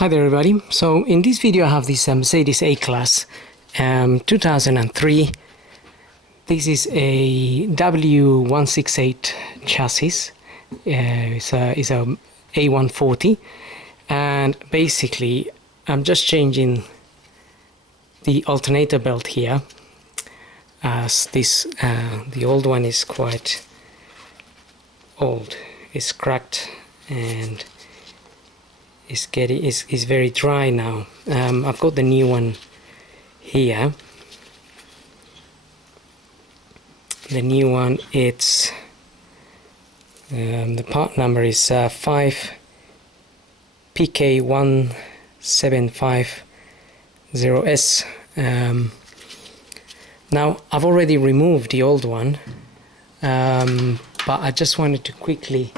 Hi there everybody. So in this video I have this Mercedes A-Class 2003. This is a W168 chassis. It's a A140, and basically I'm just changing the alternator belt here, as this the old one is quite old. It's cracked and is very dry now. I've got the new one here. The new one, it's the part number is 5 PK1750S. Now I've already removed the old one, but I just wanted to quickly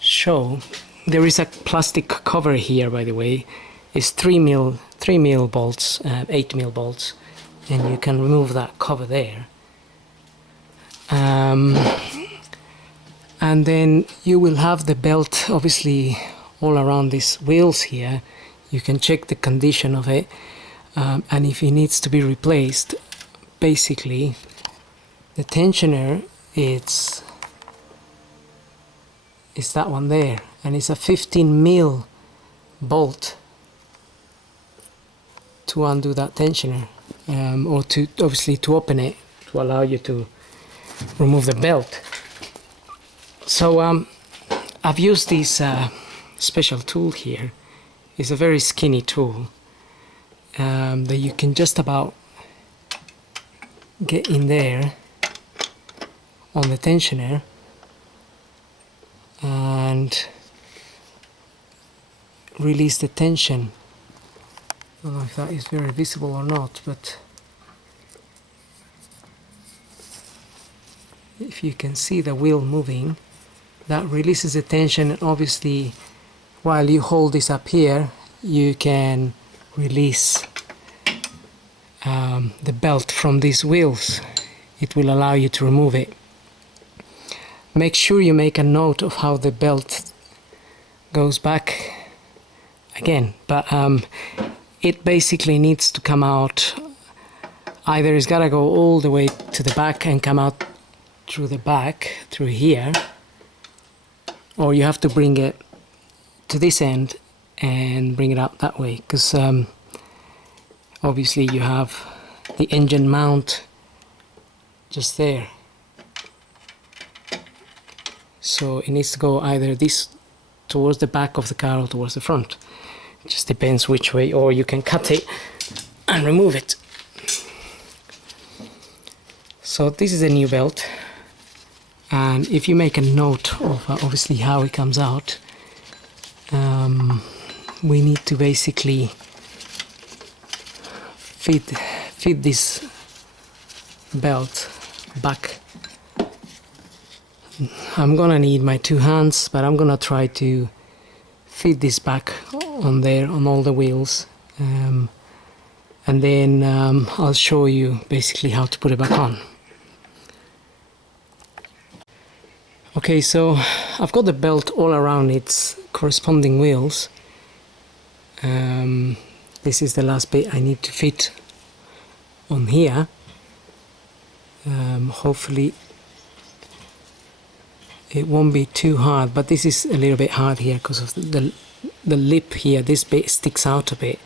show. There is a plastic cover here, by the way. It's 3 mil bolts, 8 mil bolts, and you can remove that cover there. And then you will have the belt obviously all around these wheels here. You can check the condition of it, and if it needs to be replaced, basically the tensioner is that one there, and it's a 15 mil bolt to undo that tensioner, or to obviously to open it to allow you to remove the belt. So I've used this special tool here. It's a very skinny tool that you can just about get in there on the tensioner and release the tension. I don't know if that is very visible or not, but if you can see the wheel moving, that releases the tension, and obviously while you hold this up here you can release the belt from these wheels. It will allow you to remove it. Make sure you make a note of how the belt goes back again, but it basically needs to come out. Either it's got to go all the way to the back and come out through the back, through here, or you have to bring it to this end and bring it out that way, because obviously you have the engine mount just there. So it needs to go either this towards the back of the car or towards the front. It just depends which way, or you can cut it and remove it. So this is a new belt, and if you make a note of obviously how it comes out, we need to basically fit this belt back. I'm gonna need my 2 hands, but I'm gonna try to fit this back on there on all the wheels, and then I'll show you basically how to put it back on. Okay, so I've got the belt all around its corresponding wheels. This is the last bit I need to fit on here. Hopefully it won't be too hard, but this is a little bit hard here because of the lip here. This bit sticks out a bit,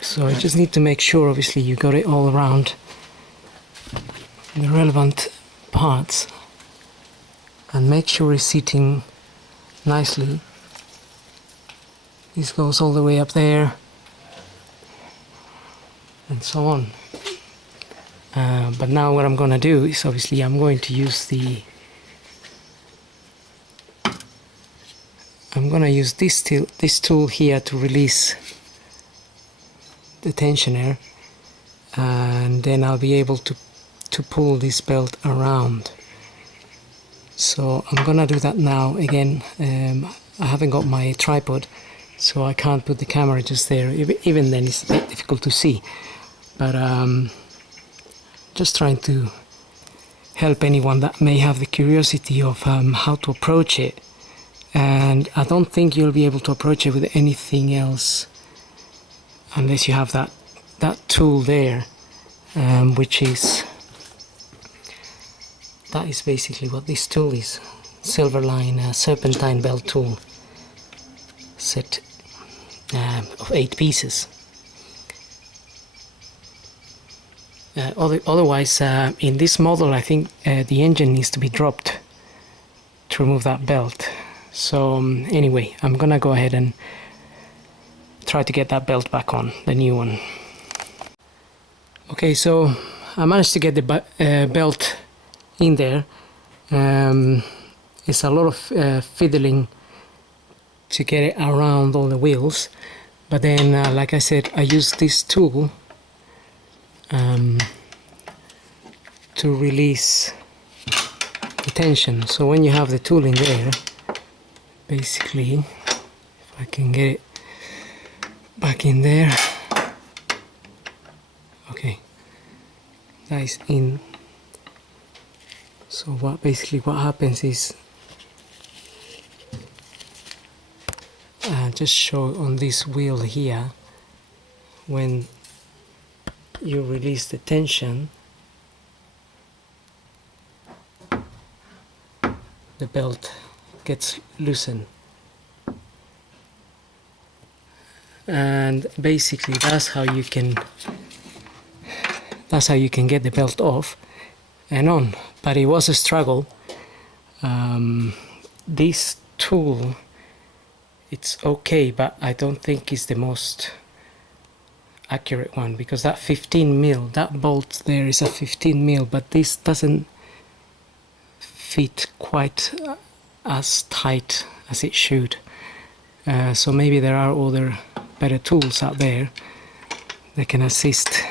so I just need to make sure obviously you got it all around the relevant parts, and make sure it's sitting nicely. This goes all the way up there and so on. But now what I'm gonna do is obviously I'm going to use this tool here to release the tensioner, and then I'll be able to pull this belt around. So I'm gonna do that now. Again, I haven't got my tripod, so I can't put the camera just there. Even then it's a bit difficult to see, but just trying to help anyone that may have the curiosity of how to approach it. and I don't think you'll be able to approach it with anything else unless you have that tool there, which is, that is basically what this tool is. Silverline serpentine belt tool set of 8 pieces. Otherwise, in this model, I think the engine needs to be dropped to remove that belt. So anyway, I'm gonna go ahead and try to get that belt back on, the new one. Okay, so I managed to get the belt in there. It's a lot of fiddling to get it around all the wheels, but then like I said, I used this tool to release the tension. So when you have the tool in there, basically, if I can get it back in there, okay, that is in. So what happens is, just show on this wheel here, when you release the tension, the belt gets loosened, and basically that's how you can get the belt off and on. But it was a struggle. This tool, it's okay, but I don't think it's the most accurate one, because that 15mm, that bolt there is a 15mm, but this doesn't fit quite as tight as it should. So maybe there are other better tools out there that can assist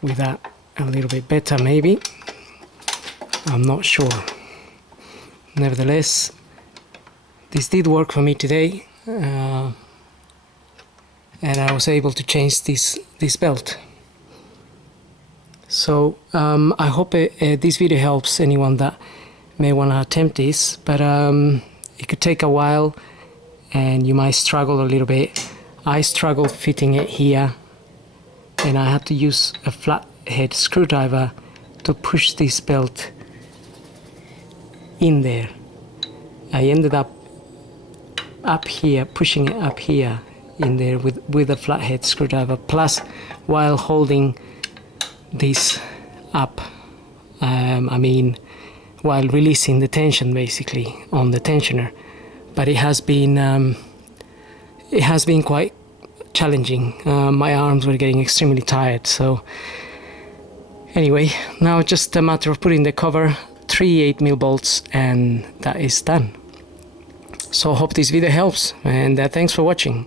with that a little bit better, maybe. I'm not sure. Nevertheless, this did work for me today, and I was able to change this belt. So I hope this video helps anyone that may want to attempt this, but it could take a while and you might struggle a little bit. I struggled fitting it here, and I had to use a flathead screwdriver to push this belt in there. I ended up here, pushing it up here in there with a flathead screwdriver, plus while holding this up, while releasing the tension basically on the tensioner. But it has been quite challenging. My arms were getting extremely tired. So anyway, now it's just a matter of putting the cover, 3 8mm bolts, and that is done. So hope this video helps, and thanks for watching.